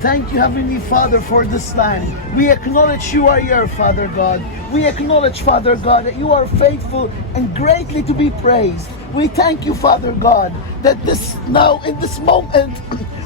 Thank you, Heavenly Father, for this time. We acknowledge you are here, Father God. We acknowledge, Father God, that you are faithful and greatly to be praised. We thank you, Father God, that in this moment,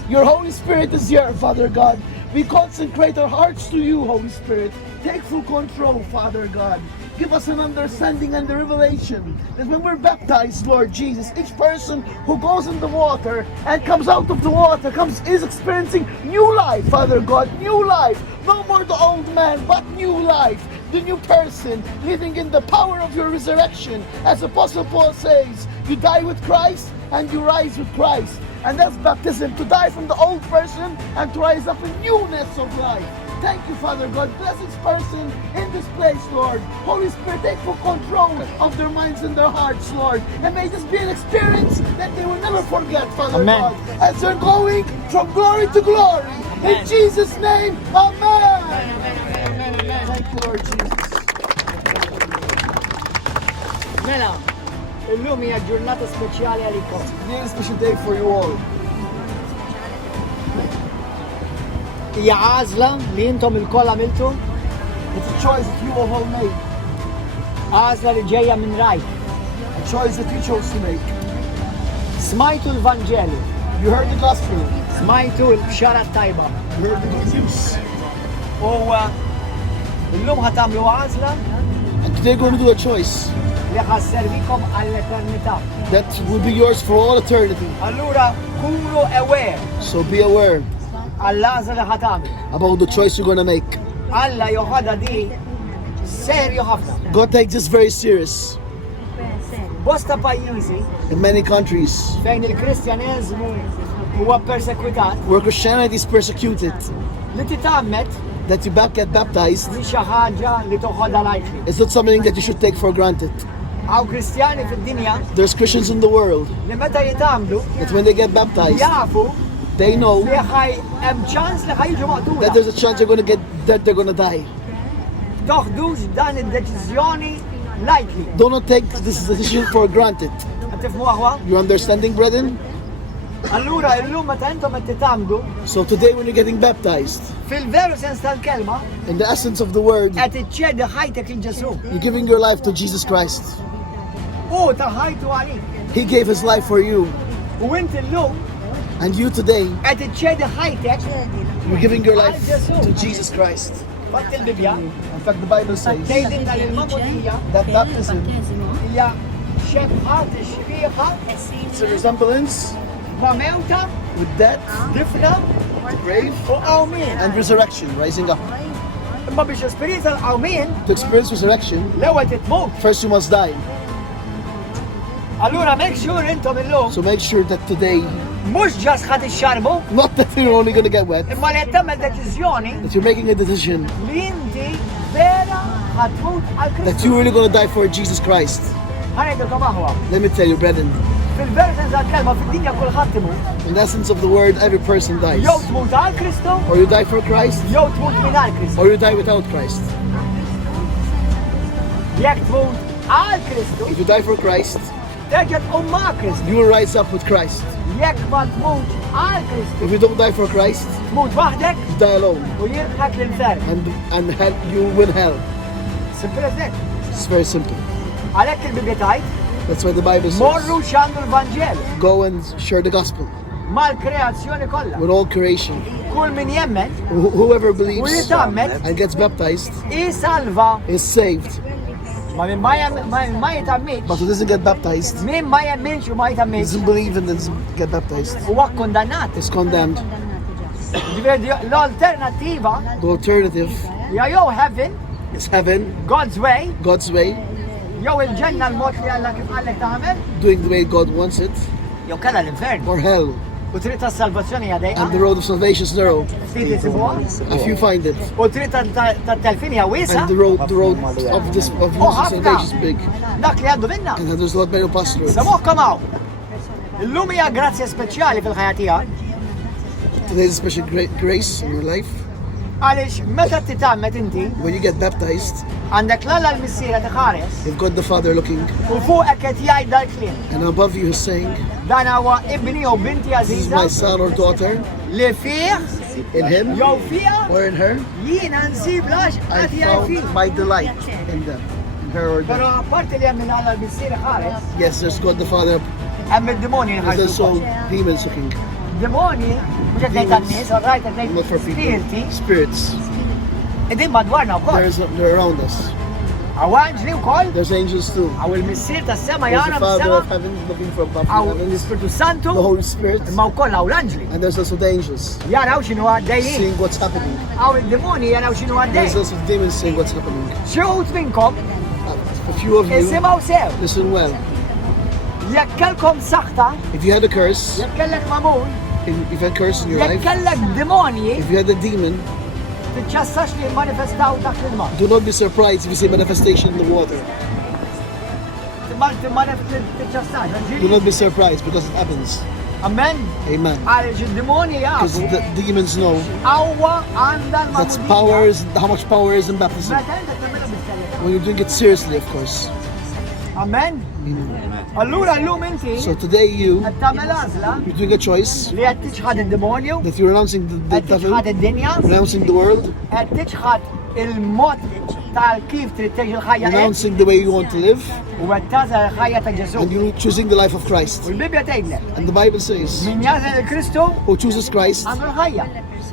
your Holy Spirit is here, Father God. We consecrate our hearts to you, Holy Spirit. Take full control, Father God. Give us an understanding and the revelation that when we're baptized, Lord Jesus, each person who goes in the water and comes out of the water is experiencing new life, Father God, new life. No more the old man, but new life. The new person living in the power of your resurrection. As Apostle Paul says, you die with Christ and you rise with Christ. And that's baptism, to die from the old person and to rise up in newness of life. Thank you, Father God. Bless each person in this place, Lord. Holy Spirit, take full control of their minds and their hearts, Lord. And may this be an experience that they will never forget, Father God. As they're going from glory to glory. In Jesus' name, amen. Thank you, Lord Jesus. Mela, illum hija ġurnata speċjali għalikom. Today is a special day for you all. Hija għażla li intom il-koll għamiltu, It's a choice that you all made. għażla li ġejja minn rajt. A choice that you chose to make. Smajtu l-Vanġelu, You heard the gospel. smajtu l-bxara tajba. You heard the good news. U illum ħatamlu għażla And today we're going to do a choice li ħasservikom għall-eternità. that will be yours for all eternity. Allura kunu aware So be aware għall-għażla li ħatamlu. about the choice you're going to make. Alla joħodha di serju ħafna. God takes this very serious. Bosta pajjiżi In many countries fejn il-Kristjaneżmu huwa persekwitat where Christianity is persecuted, li titammet that you get baptized li xi ħaġa li toħodha lightly. is not something that you should take for granted. Għaw Kristjani fid-dinja There's Christians in the world li meta jitamlu that when they get baptized, jafu they know li hemm ċans li ħajġu that maqtula. there's a chance they're going to die. Toħdux dan id-deċiżjoni lightly. Do not take this decision for granted. Tifhmu aħwa? You understanding, brethren? Allura illum meta intom qed titamlu So today when you're getting baptized, fil-veru sens tal-kelma in the essence of the word, qed iċċedi ħajtek lil Ġesu. you're giving your life to Jesus Christ. U ta' ħajtu għalik. He gave his life for you. U inti llum And you today, qed iċċedi ħajtek you're giving your life to Jesus Christ. fatt il-Bibja In fact, the Bible says tgħidilna li l-Magħmudija that baptism hija xebħat xbieħa is a resemblance ma' mewta, with death, difna grave, u qawmien. and resurrection, rising up. Imma biex esperjenza l-qawmien, To experience resurrection, l-ewwel titmut. first you must die. Allura make sure intom illum So make sure that today, mhux ġas ħadd ixxarbu, not that you're only going to get wet, imma li qed tagħmel deċiżjoni that you're making a decision li inti vera ħatmut għal that Kristu. you're really going to die for Jesus Christ. Ħanejdilkom aħwa. Let me tell you, brethren, Fil-veru sens tal-kelma fid-dinja kulħadd imut. in the essence of the word, every person dies. Jew tmut għal Kristu, Or you die for Christ, jew tmut mingħajr Kristu. or you die without Christ. Jekk tmut għal Kristu, If you die for Christ, terġa' tqum ma' Kristu. you will rise up with Christ. Jekk ma tmut għal Kristu, If you don't die for Christ, tmut waħdek you die alone, u jirħak l-infern. and hell, you win hell. Simple as that. It's very simple. Għalhekk il-Bibja tgħid, That's why the Bible morru says, x'għandu l-Vanġel go and share the gospel mal-kreazzjoni kollha. with all creation. Kull min jemmen Whoever u believes jitammet and gets baptized isalva. is saved. Ma min ma jitammitx, But who doesn't get baptized, min ma jemminx u ma jitammitx doesn't believe and doesn't get baptized, huwa kondannat. is condemned. Ġifieri l-alternattiva The alternative hija jew heaven, is heaven, God's way, God's way, jew il-ġenna l-mod li Alla kif qallek tagħmel, doing the way God wants it, jew kellha l-infern. or hell. U triq tas-salvazzjoni hija And the dejqa, road of salvation is narrow, ftit isibuha, if you find it. u triq tat-telfin hija wiesa, And the road of losing salvation is big. dak li għaddu minna. And there's a lot many pass through it. Samuħkom hawn. Illum hija grazzja speċjali fil-ħajja tiegħek Today is a special grace in your life. għaliex meta titammet inti When you get baptized, għandek l-alla l-missiera tħares you've got the Father looking, u fuqek qed jgħid dal-kliem. and above you is saying, Dan huwa ibni u binti this is my għażiża son or daughter, li fih, In him jew fiha, or in her, jiena nsib lax I qed jgħid fih. found my delight in them. In her or them. Però apparti li hemm min Alla l-missier ħares, Yes, there's God the Father. hemm id-demoni There's ħarġu. also demons looking. Demoni, mhux qed ngħid tan-nies, orrajt qed Not for ngħid people. spiriti, Spirits. qegħdin madwarna wkoll. They're around us. Għaw anġli wkoll, There's angels too. għaw il-missier tas-sema There's jara the Father mis-sema, of heaven looking for above għaw heaven. l-Ispiritu Santu, The Holy Spirit. imma wkoll għaw l-anġli. And there's also the angels Jaraw x'inhu għaddejjin. seeing what's happening. Għaw id-demoni jaraw x'inhu There's għaddej. also the demons seeing what's happening. Xi wħud minnkom A few of you, isimgħu sew. listen well. Jekk kellkom saħta, If you had a curse, jekk kellek mamul, if you had a curse in your jekk life, kellek demonji, if you had a demon, tiċċassax li manifestaw dak l-ilma. do not be surprised if you see manifestation in the water. Tiċċassax, Do not be surprised because it happens. Amen. Amen. Għaliex id-demonji Because jafu the demons know għawa għanda that's l-mamudija. power is how much power is in baptism. Meta inta tagħmilha bis-serjetà. When you're doing it seriously, of course. Amen. Allura llum inti So today you, qed tagħmel għażla you're doing a choice li qed tiġħad id-demonju, that you're announcing the qed devil, tiġħad id-dinja, announcing the world, qed tiġħad il-mod tal-kif trid tgħix il-ħajja hekk announcing the way you want to live, u qed tażel il-ħajja ta' Ġesu. and you're choosing the life of U Christ. l-Bibja tgħidlek, And the Bible says, min jażel il-Kristu who chooses Christ, għandu l-ħajja.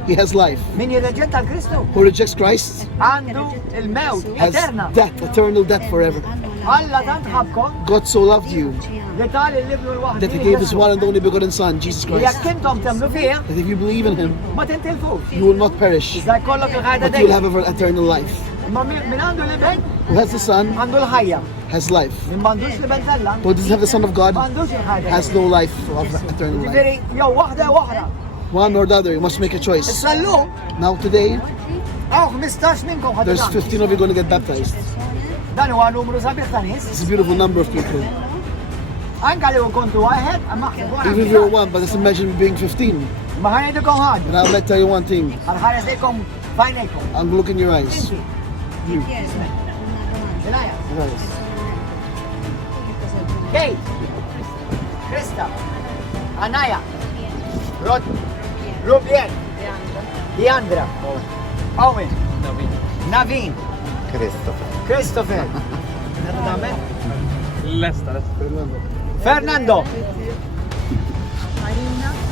he has life. Min jirreġetta l-Kristu Who rejects Christ għandu il-mewt has eterna. death, eternal death forever. Alla tant ħabkom God so loved you li tal il-libnu l-waħdi. that he gave his one and only begotten Son, Jesus Jekk Christ. intom temlu fih, That if you believe in him, ma tintilfux. you will not perish, Iżda jkollok il-ħajja but you will dejjem. have eternal life. Ma min għandu l-iben, Who has the Son għandu l-ħajja. has life. Min m'għandux l-iben tella, Who doesn't have the Son of God m'għandux il-ħajja. has no life of eternal life. Ġifieri, jew waħda jew oħra. One or the other, you must make a choice. Issa llum, Now today, hawn 15 minnkom ħadu there's dan. 15 of you going to get baptized. Dan huwa numru sabiħ ta' nies. It's a beautiful number of people. Anke li kontu waħed, għamma Even if you're one, but just imagine being 15. Ma ħajdukom ħad, And I'll tell you one thing. għal-ħares lejkom fajnejkom. I'm looking in your eyes. You. Ġilajja. Yes. Kate, Krista, Anaya, Rod, Rubien, Diandra, Owen, Navin, Christopher, Fernando,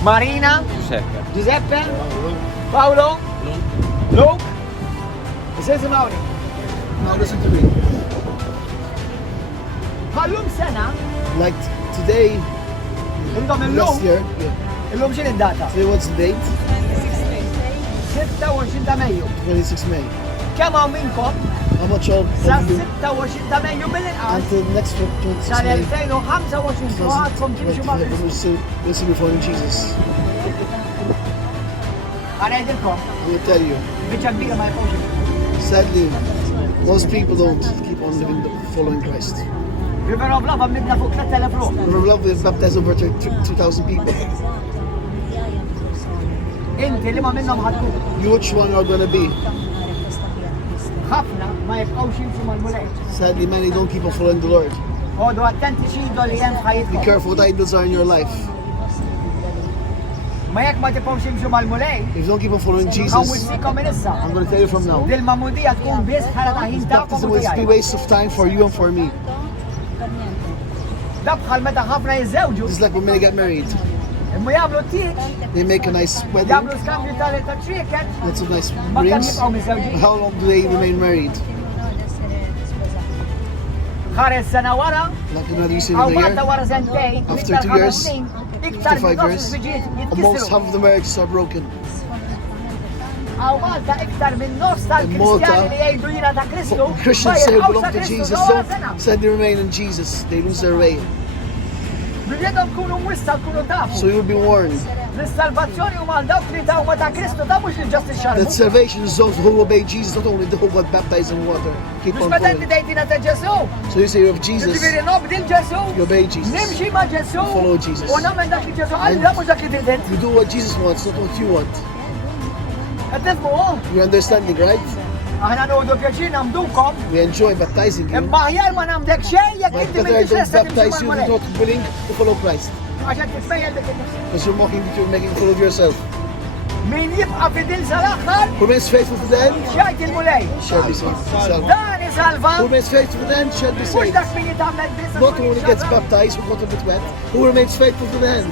Marina, Giuseppe, Paolo, Luke, Isimawni. Now listen to me. Għallum sena, Like today, indom last illum, year, yeah. illum xin id-data? Today what's the date? 26 ta' Mejju. 26 May. Kemm hawn minnkom How much of sa' you 26 ta' Mejju bil-inqas until next 26 sal May? 2025 għadkom timxu ma' Kristu. We'll see before in Jesus. Għanajdilkom, I will tell you. biċċa kbira ma jkunx. Sadly, most people don't keep on living following Christ. River of Love għamibna fuq 3000 ruħ. River of Love will baptize over 2,000 people. Inti li ma minnhom ħadku. You which one are going to be? Ħafna ma jibqgħux jimxu mal-mulej. Sadly, many don't keep on following the Lord. Għodu attenti x'idol li hemm Be f'ħajjitkom. careful what idols are in your life. Ma jekk ma tibqgħux jimxu mal-mulej, If you don't keep on following għaw Jesus, wissikom minn issa. I'm going to tell you from now. Dil-Magħmudija tkun biss ħala ta' ħin tagħkom Baptism u will be a tiegħi. waste of time for you and for me. Dak bħal meta ħafna jiżżewġu, It's like when many get married. imma jagħmlu tiġ, They make a nice wedding, jagħmlu skambju ta' trieket, lots of nice ma kemm rings. jibqgħu miżewġin. How long do they remain married? Ħares sena wara, Like another you see in għaw the bata year? wara sentejn, After iktar 2 ħames years, snin, iktar 55 minn years, nofs il-biġiet almost jitkisru. half of the marriages are broken. Għaw Malta iktar minn nofs In Malta, tal-Kristjani li jgħidu jina ta' Kristu, ma Christians say jibqgħux belong ta' to Kristu Jesus, ġewwa sena. don't say they remain in Jesus. They lose their way. Biljedhom tkunu mwissa tkunu tafu. So you will be warned L-salvazzjoni huma għal dawk li ta' huma ta' Kristu ta' mhux li ġust that ix-xarbu. salvation is those who obey Jesus, not only those who got baptized in water. Keep Mhux on meta inti following. tgħidina ta' Ġesu. So you say you have Jesus, Jiġifieri nobdil Ġesu, you obey Jesus. nimxi ma' Ġesu, Follow Jesus. u nagħmel dak li Ġesu għalli mhux dak li trid int. You do what Jesus wants, not what you want. Qed tifhmu? You're understanding, right? Aħna noħdu pjaċir nagħmdukom, We enjoy baptizing you. imma aħjar ma nagħmdek xejn jekk But inti better I m'intix don't lesta timxi baptize you if mal-mulej. you're not willing to follow Christ. Għaxan titfejjel dik innifsek. Because you're mocking, you're making a fool of yourself. Min jibqa' fidil sal-aħħar, Who remains faithful to the end xajt il-mulej. shall be saved. So, Dan isalva, who remains faithful to the end shall be mhux saved. dak min jitgħamel biss. Not who gets baptized, but what of it went. Who remains faithful to the end.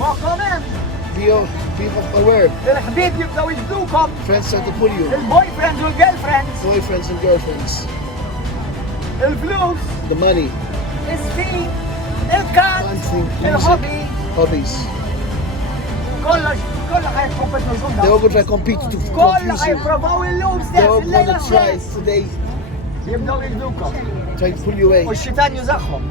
Moħħom hemm, Be aware. il-ħbieb jibdew jiġbdukom, Friends start to pull you. il-boyfriends u l-girlfriends, Boyfriends and girlfriends. il-flus, The money. is-sfin, il-kan, One thing, il-hobby, hobbies. kollha ħajkompetu They're all going to try to compete to kollha confuse you. ħajprovaw il-lum They're stess, all going il-lejla to try stess. today, Jibdew jiġbdukom. try to pull you away. U x-xitan jużaħħom.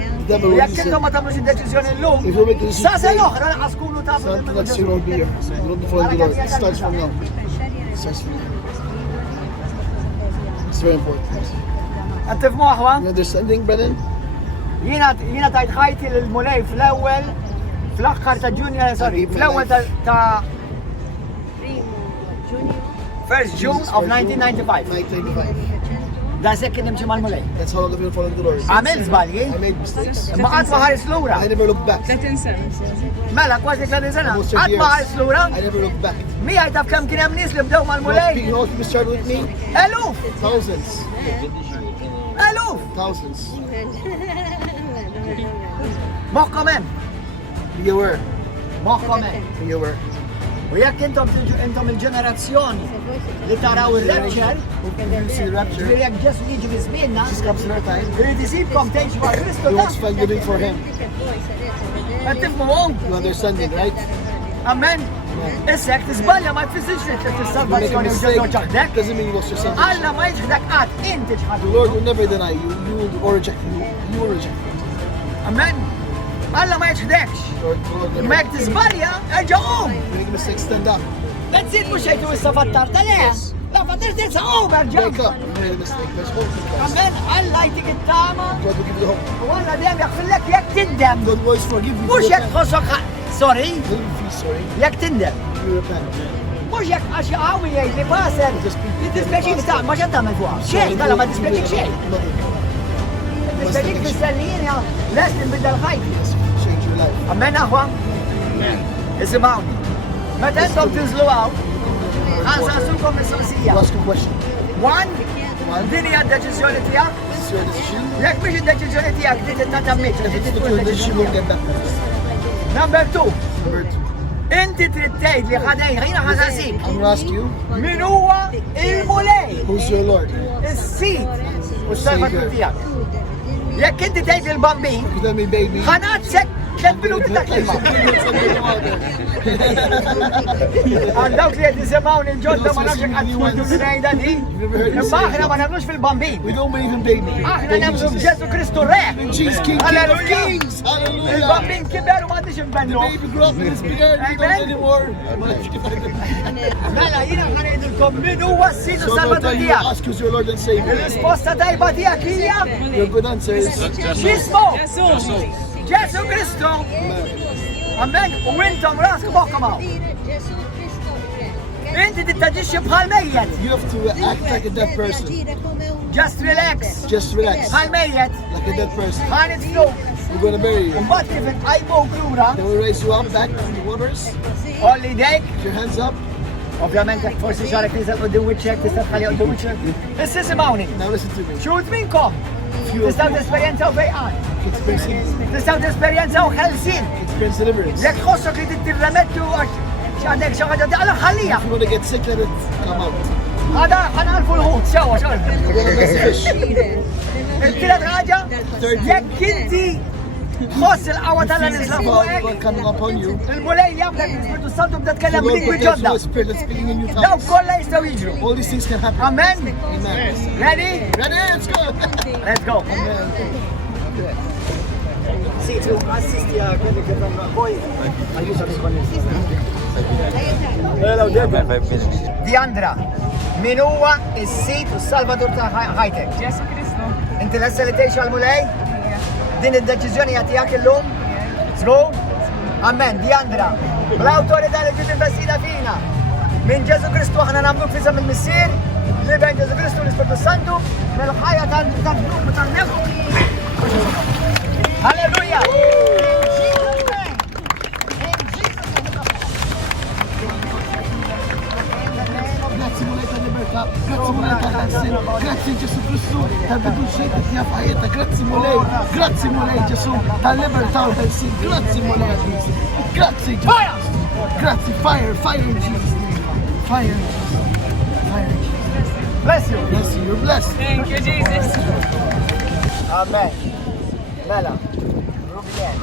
And the devil will Jekk use intom it. ma tagħmlux id-deċiżjoni llum, If you make a decision sa today, l-oħra laqas tkunu tagħmlu something next year won't be here. You won't be following the Lord. It starts from now. It starts from now. It's very important. Qed tifhmu aħwa? You understanding, Brennan? Jiena tajt ħajti lill-mulej fl-ewwel fl-aħħar ta' Junior, sorry, fl-ewwel ta' 1st June of 1995. 1995. Da sekk kien nimxi mal-mulej. That's how long I've been following the Lord. Għamil żbalji, I made mistakes. imma qatt ma ħares lura. I never looked back. Mela kważi 30 sena, Almost 30 qatt ma ħares years. lura. I never looked back. Miegħi taf kemm kien hemm nies li bdew You mal-mulej. know people started with me? Eluf, Thousands. eluf. Thousands. Moħħkom hemm, Be aware. moħħkom hemm. Be aware. U jekk intom il-ġenerazzjoni li taraw ir-rapture, You see the rapture. ġifieri jekk Ġesu jiġi fi żmienna, Jesus comes in our time. irid isibkom tgħixu ma' Kristu He wants to ta' find living for Him. qed tifhmuhom. You understanding, right? Amen. Issa jekk tiżbalja ma tfissirx li You make a tis-salvazzjoni u mistake, Ġesu ġaħdek. doesn't mean you lost your salvation. Alla ma jiġħdek qatt inti The ġħadu. Lord will never deny you. You will or reject you. You will reject you. Amen. Alla ma jiġħdekx. The Lord Imma never. jekk tiżbalja, erġa' qum. You make a mistake, stand up. Let's mhux xejtu issa fattarta le. La fattarta tinsa qum erġa'. Wake up. You made a mistake. There's hope in Christ. Amen. Alla jtik it-tama. God will give you the hope. U Alla dejjem jaħfillek jekk tindem. God will forgive you. Mhux You jekk repent. tħossok sorry, You will feel sorry. jekk tindem. You repent. Mhux jekk għax jaqawi jgħid li paser. Li tispeċik ta' ma x'għand tagħmel fuqha. Xejn, tala ma tispeċik xejn. Tispeċik fis-sellina lest inbidel ħajti. Change your life. Amen aħwa? Isimgħuni. Meta intom tinżlu hawn, ħansaqsukom mistoqsija. I'll ask you a question. One, din hija d-deċiżjoni tiegħek. This is your decision. Jekk mhix id-deċiżjoni tiegħek din tittamik li If it's tkun not your decision, id-deċiżjoni you'll tiegħek. get baptized. Number two, Number two. inti trid tgħid li ħadejn ħina ħasasik. I'm going to ask you, Min huwa il-mulej? who's your Lord? Is-sit u s-salvatur tiegħek. Jekk inti tgħid il-bambin, You tell me, baby. ħanatsek 3 minuti ta' kelma. Għal dawk li qed nisimgħuni l-ġodda ma nafx hekk qatt tqultu li ngħidha di. Imma aħna ma nagħmlux fil-bambin. We don't believe in baby. Aħna nagħmlu f'Ġesu Kristu Re. Jesus, King of Halleluja. Kings. Hallelujah. Il-bambin kiber u m'għandix The imbennu. baby grew up in this big earth. We don't anymore. Mela jiena ħanejdilkom min huwa s-sit u So I'm going to salvatur tell you, tiegħek. ask who's your Lord and Savior. Il-risposta tajba tiegħek hija Your good answer is x'ismu? Ġesu Kristu. Amen. U intom raskom moħħkom hawn. Inti tittaġixxi bħal mejjed. you have to act like a dead person. Just relax. Just relax. Bħal mejjed. Like a dead person. Ħanitlu. We're going to bury you. Mbagħad kif inqajmu lura, Then we'll raise you up back from the waters. olli dejk. Put your hands up. Ovvjament jekk forsi xarek nisel qudiem wiċċek tista' tħalli qudiem wiċċek. Issa simgħuni. Now listen to me. Xut minnkom Few of tistgħu you tesperjenzaw fejqan. experience Tistgħu tesperjenzaw ħelsin. deliverance. Jekk tħossok li tittirremettu għax x'għandek xi ħaġa taqla ħallija. If you want to get sick, let it come out. Ħada ħanalfu l-ħut sewwa xorta. We're going to mess fish. Il-tielet ħaġa, jekk inti tħoss il-qawwa tagħna nisla God fuqek, coming upon you. il-mulej li għamlek l-Ispirtu Santu bda The tkellem Lord b'lingwi protects you ġodda. with spirit that's speaking in new Daw tongues. kollha jistgħu jiġru. All these things can happen. Amen. Amen. Ready? Ready? Let's go. Let's go. Amen. Okay. Sì, tu assisti a quelli che vengono poi aiutami con il Diandra, min huwa is-sit u s-salvatur ta' ħajtek? Ġesu Kristu. Inti lesta li tgħix għall-mulej? Din id-deċiżjoni hija tiegħek illum? Żgur? Amen, Diandra. Bl-awtorità li ġiet investita fina. Minn Ġesu Kristu aħna nagħmlu fisem il-missier li bejn Ġesu Kristu u l-Ispirtu Santu mill-ħajja tal-grupp tal-nefq. Hallelujah! In Jesus' name. In Jesus' name. tidu xejn qed jaf ħajjeta. Grazzi mulej. Grazzi mulej Ġesu tal-libertà u tal-sin. Grazzi mulej Ġesu. Grazzi Ġesu. Grazzi fire in Jesus name. Fire in Jesus. Fire in Jesus. Bless you. Bless you. You're blessed. Thank you, Jesus. Amen. Vella. Rubien.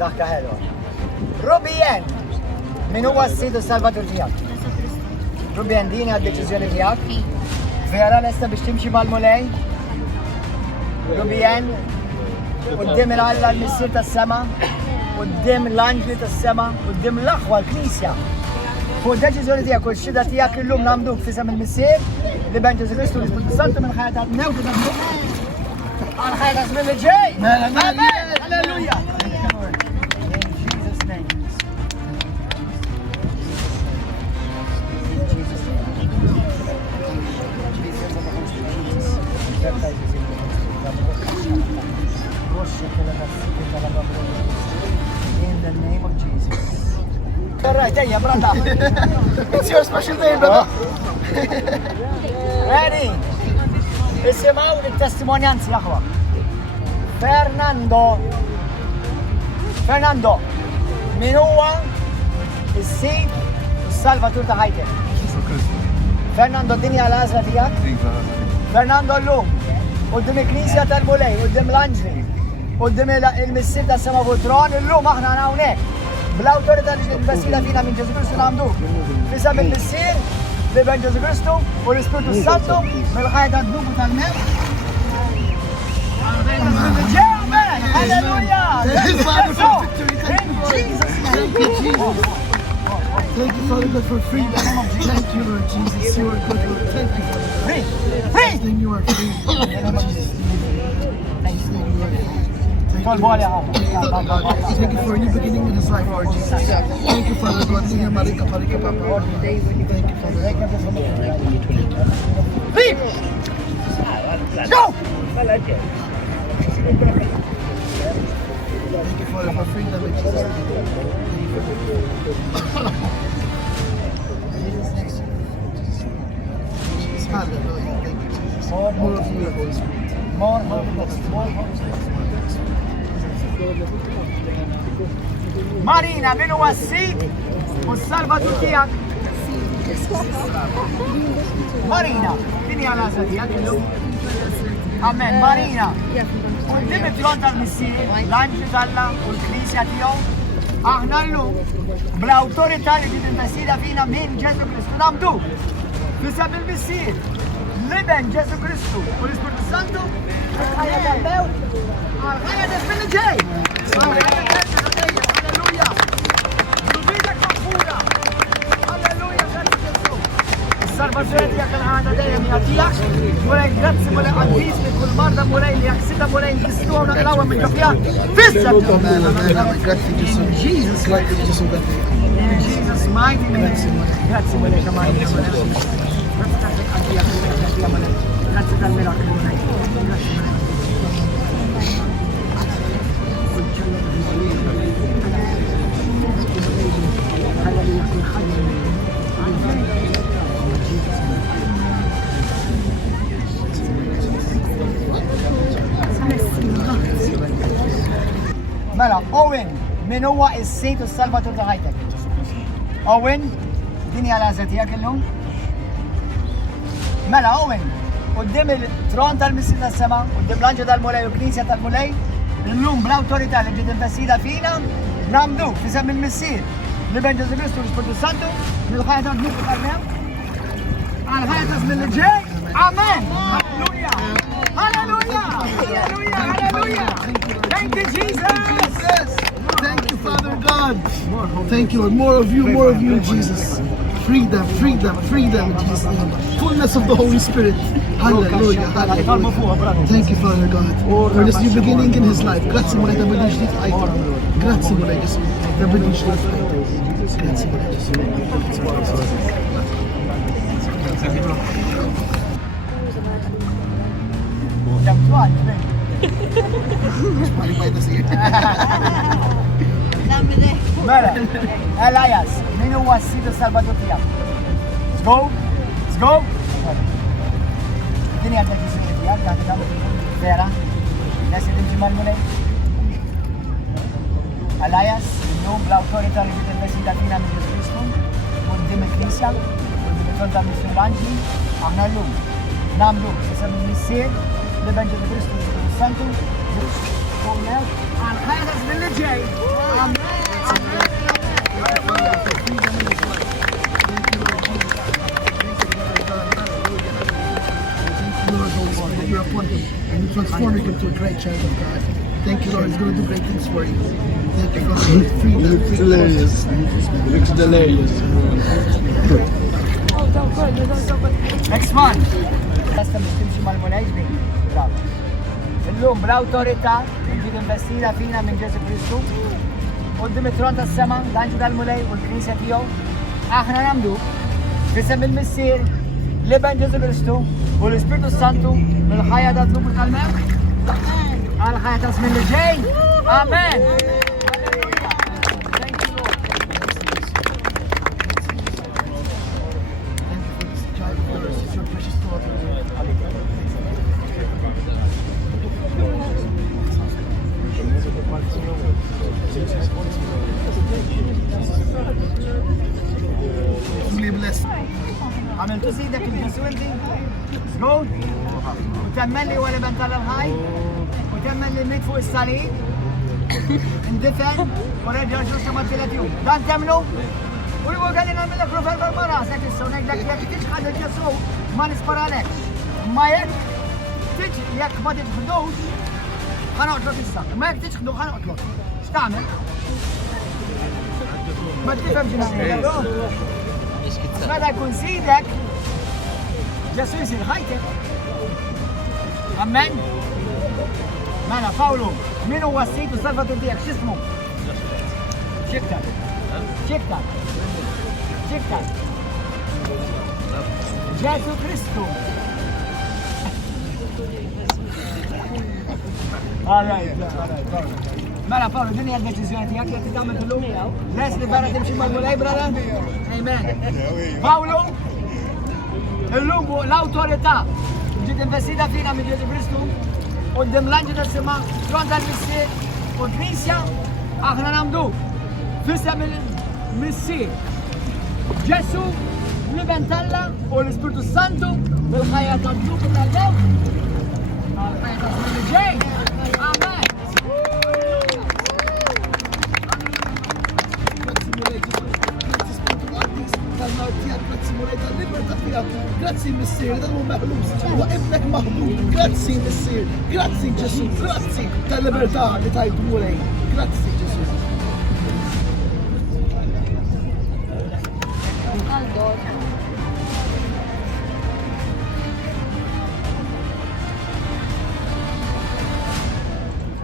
Daħka ħelwa. Rubien. Min huwa s-sidu salvatur tijak? Rubien, dini għad-deċizjoni tijak? Vera lesta biex timxi mal-mulej? Rubien, qoddim il-Alla l-missir tas-sema, qoddim l-anġli tas-sema, qoddim l-aħwa l-knisja. Fuq deċizjoni tijak u x-xida tijak il-lum namduk fisem il-missir li ben Ġesu Kristu li Spiritu Santu minn ħajata new għal ħajata żmien li ġej. Amen. Halleluja. In the name of Jesus. Alright, hey, brother. It's your special day, brother. Ready? Isimaw il-testimonjanzi jaħwa. Fernando, min huwa is-sid u s-salvatur ta' ħajtek. Fernando, dinja l-għażla tiegħek? Fernando llum, qudiem il-Knisja tal-Mulej, qudiem l-Anġli, qudiem il-Missir tas-Sema Petroni, llum aħna hawnhekk. Bl-awtorità li tbessila fina minn Ġesu Kristu nagħmlu. Fisem il-Missir li ben Ġesu Kristu u l-Ispiritu Santu mill-ħajja tad-dubu tal-Mem. Hallelujah! Thank you, Father God, for freedom. Thank you, Lord Jesus. You are good, Lord. Thank you, Father. Free! Thank you, are free. Thank you for a new beginning in his life, Lord Jesus. Thank you, Father God. Thank you, Marika, Marika, Papa. Thank you, Father. Leave! Go! Thank you, Father, for freedom in Jesus' name. Hallelujah. Thank you, Jesus. More of you, Holy Spirit. More Spirit. Marina, min huwa s-sid u s-salvatur tiegħek? Marina, din hija l-għażla tiegħek illum? Amen, Marina. Quddiem it-tron tal-Missier, l-Anġli tal-Alla u l-Knisja tiegħu, aħna llum bl-awtorità li ġiet investita fina minn Ġesu Kristu nagħmlu fisem il-Missier li ben Ġesu Kristu u l-Ispiritu Santu ħajja tal-mew ħajja tal-żmien li ġej. Halleluja. Jubidek maqbula. Halleluja, grazzi Ġesu. Is-salvazzjoni tiegħek il-ħana dejjem hija tiegħek. Mulej grazzi mulej qaddis li kull marda mulej li jaksita mulej nkistuha u naqlawha minn ġofjak. Fissem. Grazzi Ġesu. Jesus, grazzi Ġesu. In Jesus' mighty name. Grazie mulej kamani. Grazie tal-miracolo. Mela, Owen, min huwa is-sid u s-salvatur ta' ħajtek? Owen, din hija l-għażla tiegħek illum? Mela, Owen, qudiem il-tron tal-Missir tas-Sema, qudiem l-Anġel tal-Mulej u l-Knisja tal-Mulej, illum bl-awtorità li ġiet investita fina, nagħmlu fisem il-Missier li ben Ġesu Kristu u l-Ispiritu Santu mill-ħajja tad-dubu tal-Mem għal ħajja ta' żmien li ġej. Amen! Halleluja! Halleluja! Halleluja! Halleluja! Thank you, Jesus! Thank you, Father God. Thank you, Lord. More of you, Jesus. Freedom, freedom, freedom in Jesus' name. Fullness of the Holy Spirit. Hallelujah. Hallelujah. Thank you, Father God, for this new beginning in his life. Grazie, Mulej, da bidix li f'ħajtu. Grazie, Mulej, Ġesu, da bidix li f'ħajtu. Grazie, Mulej, Ġesu. Mela, Elias, min huwa s-sid u s-salvatur tiegħek? Let's go! Din hija d-deċiżjoni tiegħek tagħmel vera. Nesi timxi mal-mulej. Alliance, illum bl-awtorità li ġiet investita fina minn Ġesu Kristu, quddiem il-Knisja, quddiem it-tolta tal-Missju l-Anġli, aħna llum nagħmlu isem il-missier li ben Ġesu Kristu l-Ispiritu Santu, għal ħajras mill-li ġej. And you're transforming into a great child of God. Thank you, Lord. He's going to do great things for you. Thank you, Lord. Freedom. It looks delirious. It looks delirious. Next one. Basta biex timxi mal-mulej ġbin. Bravo. Illum bl-autorità li ġiet investita fina minn Ġesu Kristu, qudiem it-tron tas-sema, l-Anġlu tal-Mulej u l-Knisja tiegħu, aħna nagħmlu f'isem il-missier li ben Ġesu Kristu u l-Ispiritu Santu mill-ħajja tad-dubru tal-mewt għal ħajja ta' żmien li ġej. Amen. عملت سيدك الجسولتي زغود وتمن لي ولا بنت الهاي وتمن لي ميت فوق الصليب اندفن ورجع جوش كمان 3 يوم ده تعملوا ويبقوا قال لي نعمل لك رفع براسك السونك لك ياك تشحد الجسو ما نصبر عليك ما يك تجي ياك ما تاخذوش خنقتلك الساعه ما يك تاخذوا خنقتلك ايش تعمل؟ ما تفهمش نعمل ماذا يكون سيدك جسو يصير خيتك. أمين. ماذا فاولو مين هو السيد وصفة ديك شو اسمه؟ شكتك شكتك شكتك جسو كريستو. ماذا فاولو الدنيا الديسيزيون تياك اللي تعمل كلهم ناس اللي برا تمشي مع المولاي برادا. Amen. Paolo, illum l-autorità ġiet investita fina minn Ġesu Kristu quddiem l-Anġlu tas-sema, tron tal-missier u l-Knisja aħna nagħmlu f'isem il-missier Ġesu li bentalla u l-Ispiritu Santu bil-ħajja tad-dubru tal-mewt għal-ħajja ta' żmien li ġej. Amen. Grazzi missier, dan hu meħlus, huwa ibnek maħbub. Grazzi missier, grazzi Ġesu, grazzi tal-libertà li tajt mulej. Grazzi Ġesu.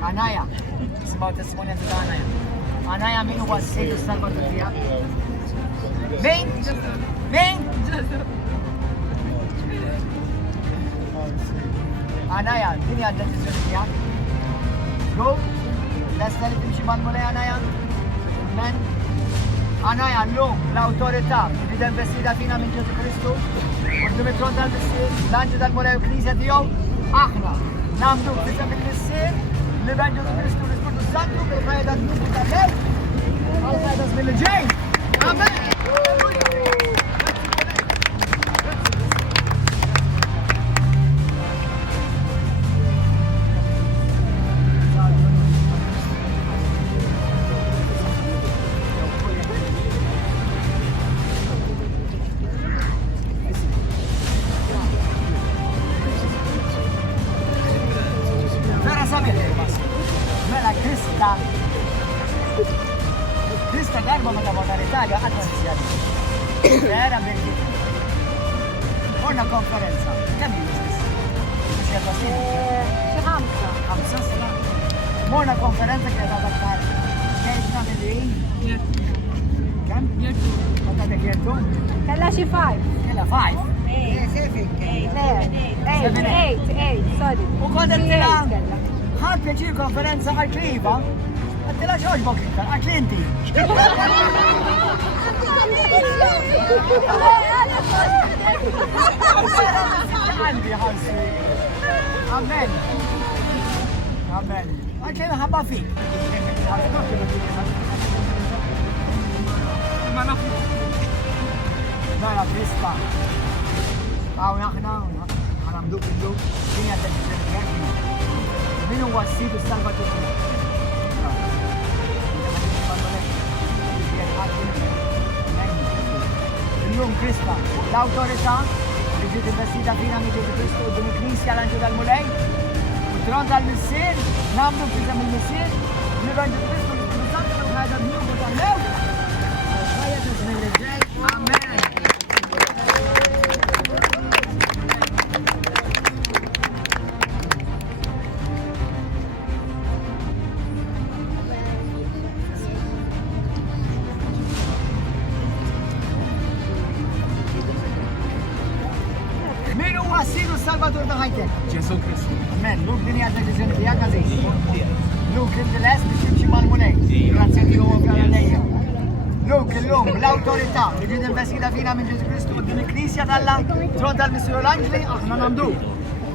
Anaja, ismaw testimonianza ta' Anaja. Anaja min huwa s-sejdu s-salvatur tiegħek? Min? Min? Anaja, din hija d-deċiżjoni tiegħek. Go, lesta li timxi mal-mulej Anaja. Amen. Anaja, llum l-awtorità li ġiet investita fina minn Ġesu Kristu quddiem it-tron tal-missier, l-Anġlu tal-Mulej u l-Knisja tiegħu, aħna nagħmlu f'isem il-missier li ben Ġesu Kristu l-Ispiritu Santu bil-ħajja tad-dubru tal-mewt għal-ħajja ta' żmien li ġej. Amen. Mela Krista garba meta vota l-Italja għadna s-sjadi. Era birgi. Morna konferenza. Kemm jistis? Mux jadda s-sjadi? Xi 5. Morna konferenza kienet għadaktar. Xkejtna mill-li? Kemm? Għadda dekjertu? Kella xi 5. Kella 5? Sorry. U kodet tila ħad pjaċir konferenza għal-kliba, għattila xoġbok iktar, għal-klinti. Amen. Amen. Anke naħabba fik. Ma nafu. Dara Krista. Għaw naħna, għanamdu billu, kien għaddek il-għedni. Min huwa s-sidu Salvatur? Illum Krista, l-autorità li ġiet investita fina minn Ġesu Kristu u din il-Knisja l-Anġu tal-Mulej, u tron tal-Missier, namlu fizem il-Missier, nirran Ġesu Kristu l-Ispiritu Santu u ħajda d-nubu tal-lew. Ħajja t-żmien l-ġej. Amen. Salvator ta' ħajtek. Ġesu Kristu. Amen. Luk din hija deċiżjoni tiegħek għażiż. Luk inti lest biex timxi mal-Mulej. Grazie a Dio għal-għalejja. Luk illum l-awtorità li ġiet investita fina minn Ġesu Kristu u din il-Knisja tron tal-Missieru l-Anġli aħna nagħmdu.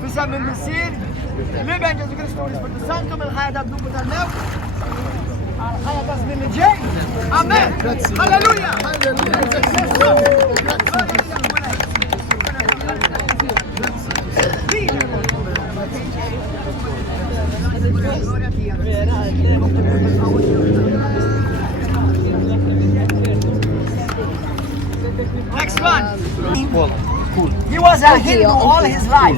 Fisem il-Missier li bejn Ġesu Kristu u l-Ispiritu Santu mill-ħajja tad-dubu tal-lew għal-ħajja ta' żmien li ġej. Amen. Halleluja. Next one. He was a Hindu all his life.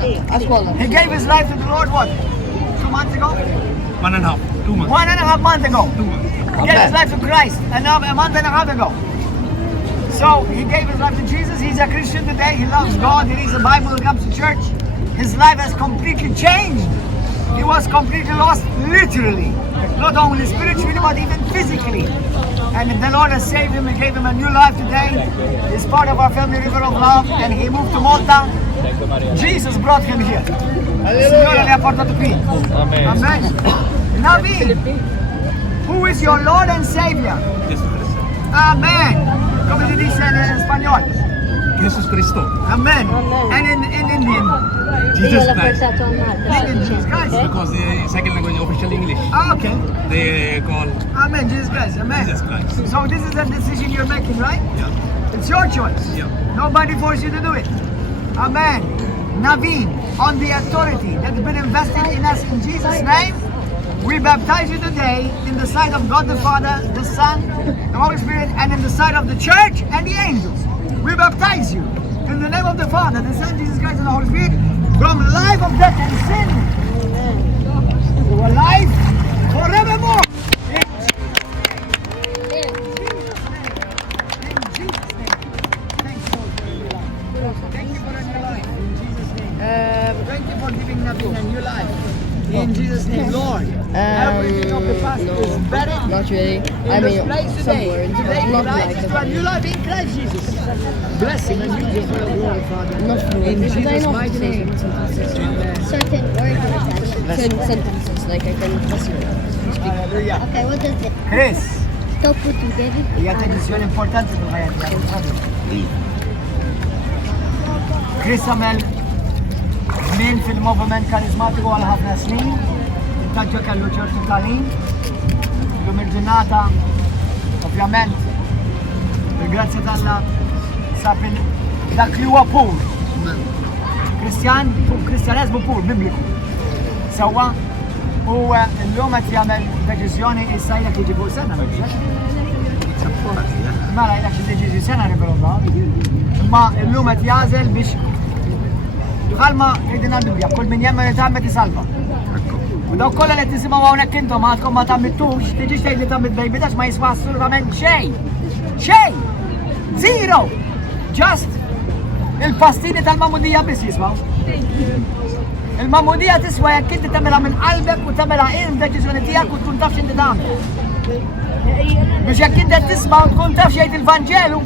He gave his life to the Lord what? 2 months ago? 1.5. 2 months. 1.5 months ago. 2 months. He gave his life to Christ a month and a half ago. So he gave his life to Jesus. He's a Christian today. He loves God. He reads the Bible. He comes to church. His life has completely changed. He was completely lost, literally. Not only spiritually, but even physically. And the Lord has saved him and gave him a new life today. He's part of our family, River of Love, and he moved to Malta. Jesus brought him here. Signore le ha portato qui. Amen. Amen. Navi, who is your Lord and Savior? Jesús Cristo. Amen. Come si dice in español? Jesús Cristo. Amen. And in Indian? Jesus Christ. Jesus Christ. Because the second language official English. Okay. They call Amen. Jesus Christ. Amen. Jesus Christ. So this is a decision you're making, right? Yeah. It's your choice. Yeah. Nobody forced you to do it. Amen. Naveen, on the authority that's been invested in us in Jesus' name, we baptize you today in the sight of God the Father, the Son, the Holy Spirit, and in the sight of the church and the angels. We baptize you in the name of the Father, the Son, Jesus Christ, and the Holy Spirit, from life of death and sin to a life forevermore. Thank you for giving Naveen a new life. In Jesus' name, Lord. Everything of the past is better. Not really. In this place today. Today, he rises to a new life in Christ Jesus. Bless him and use him for your glory, Father. In Jesus' mighty name. Certain words, certain sentences, like I can just speak. Hallelujah. Okay, what is it? Chris, Talk put together. hija deċiżjoni importanti fil-ħajja tiegħek. Chris għamel żmien fil-moviment karizmatiku għal ħafna snin. Intaġġa kellu ċertu tagħlim. Lum il-ġurnata, ovvjament, bil-grazzja t'Alla sab dak li huwa pur. Kristjaneżmu pur, bibliku. Sewwa, u llum qed jagħmel deċiżjoni issa jekk jiġi fuq sena. Mela jekk jiġi sena rivelullah. Imma llum qed jażel biex bħalma jgħidilna l-Bibja, kull min jemmen jitgħammet isalva. U daw kollha li tisimgħu hawnhekk intom għadkom ma tammittux, tiġix tgħid li tammit bejbidax ma jiswa assolutament xejn. Xejn! Zero! Just il-pastini tal-Magħmudija biss jiswaw. Il-Magħmudija tiswa jekk inti tagħmilha minn qalbek u tagħmilha deċiżjoni tiegħek u tkun taf x'inti tagħmel. Biex jekk inti qed tisma' u tkun taf x'jgħid il-Vanġelu.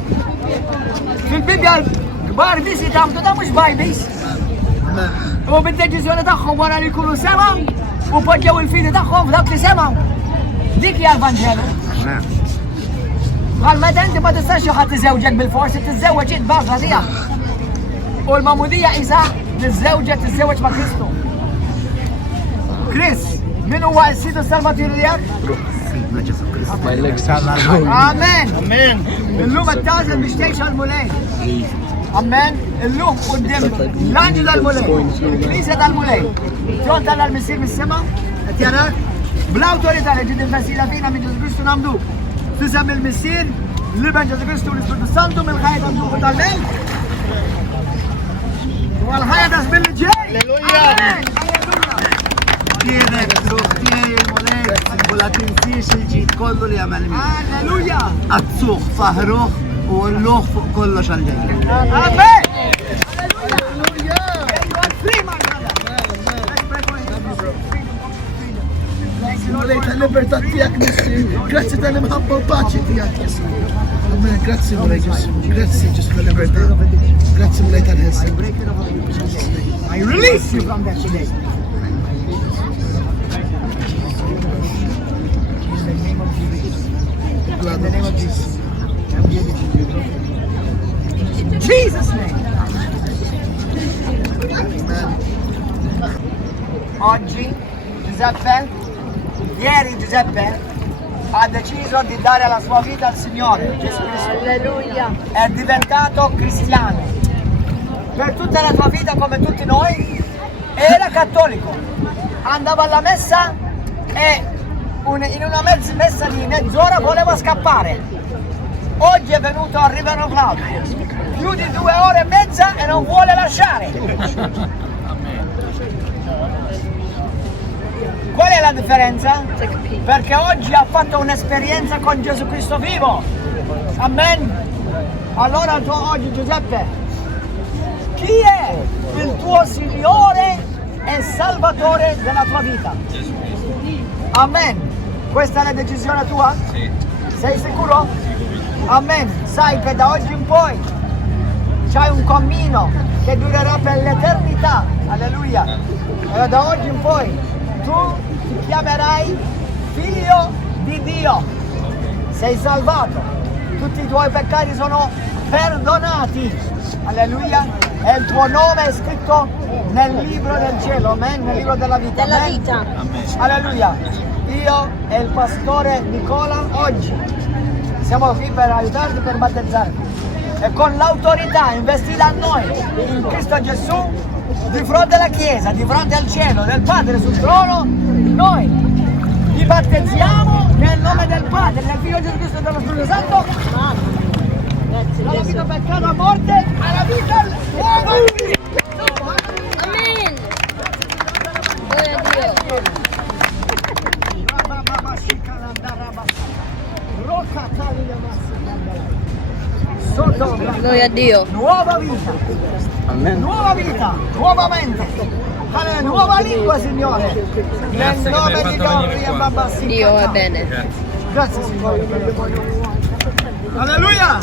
Fil-Bibja l-kbar biss jitgħamlu da mhux bajbis. U bid-deċiżjoni tagħhom wara li jkunu semgħu u poġġew il-fidi tagħhom f'dawk li semgħu. Dik hija l-Vanġelu. Bħal meta inti ma tistax xi ħadd iżewġek bil-forsi tiżewweġ int barra tiegħek. U l-Magħmudija isa tiżewweġ ma' Kristu. Chris, min huwa s-Sidu Salvatore tiegħek? Amen. Amen. Illum it-tażel biex tgħix għall-mulej. Amen. Illum quddiem l-anġu tal-mulej, il-Knisja tal-mulej. Ġonta l-Missir mis-sema, qed jarak, bl-awtorità li ġiet investita fina minn Ġesu Kristu nagħmlu. Fisem il-Missir, l-Iben Ġesu Kristu l-Ispirtu Santu mill-ħajja tal-Duħu tal-Mejt. U għal-ħajja ta' żmien li ġej. Alleluja. Kienet truħ tiegħi il-mulej u la tinsiex il-ġid kollu li għamel min. Alleluja. Azzuh, faħruh u l-luħ fuq kollox għal-ġej. Amen. Mulej tal-libertà tiegħek Missir, grazzi tal-imħabba u paċi tiegħek Jessu. Amen, grazzi mulej Ġesu, grazzi Ġesu tal-libertà. Grazzi mulej tal-ħessa. I release you from that today. In the name of Jesus. In Jesus' name. Oggi ieri Giuseppe ha deciso di dare la sua vita al Signore Gesù Cristo. Alleluia. È diventato cristiano. Per tutta la sua vita come tutti noi era cattolico. Andava alla messa e in una messa di mezz'ora voleva scappare. Oggi è venuto a Rivero Claudio, più di 2 ore e mezza e non vuole lasciare. Qual è la differenza? Perché oggi ha fatto un'esperienza con Gesù Cristo vivo. Amen. Allora oggi Giuseppe, chi è il tuo Signore e Salvatore della tua vita? Amen. Questa è la decisione tua? Sì. Sei sicuro? Amen. Sai che da oggi in poi c'hai un cammino che durerà per l'eternità. Alleluia. E da oggi in poi tu ti chiamerai figlio di Dio. Sei salvato. Tutti i tuoi peccati sono perdonati. Alleluia. E il tuo nome è scritto nel libro del cielo. Amen. Nel libro della vita. Della Amen. vita. Alleluia. Io e il pastore Nicola oggi siamo qui per aiutarti, per battezzarti. E con l'autorità investita a noi in Cristo Gesù, di fronte alla Chiesa, di fronte al cielo, del Padre sul trono, noi vi battezziamo nel nome del Padre, del Figlio Gesù Cristo e dello Spirito Santo. Dalla vita peccato a morte alla vita nuova. Amen. Gloria a Dio. Gloria a Dio. Nuova vita. Amen. Nuova vita, nuovamente. Nuova lingua, Signore. Nel nome di Dio. Dio va bene. Grazie, Signore. Alleluia.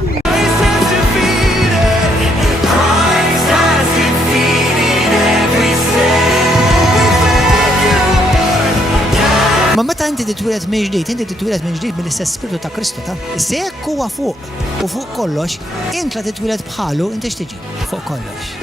Ma meta inti titwilet minn ġdid, inti titwilet minn ġdid mill-istess spiritu ta' Kristu ta'. Issa jekk huwa fuq u fuq kollox, int la titwilet bħalu, inti x'tiġi fuq kollox.